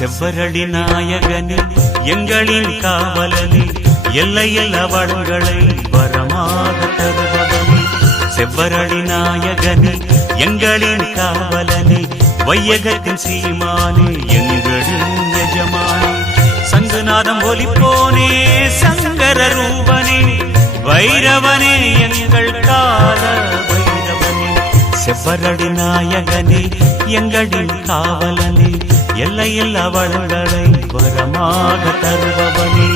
செவ்வரடி நாயகனே எங்களின் காவலனே எல்லையில் வளங்களை வரமாக தருபவனே செவ்வரடி நாயகனே எங்களின் காவலனே வையகத்தின் சீமானே எங்களின் எஜமானே சங்குநாதம் ஒலிப்போனே சங்கர ரூபனே வைரவனே எங்கள் கால வைரவனே செவ்வரடி நாயகனே எங்களின் காவலனே எல்லையில் வளங்களை வரமாக தருபவனே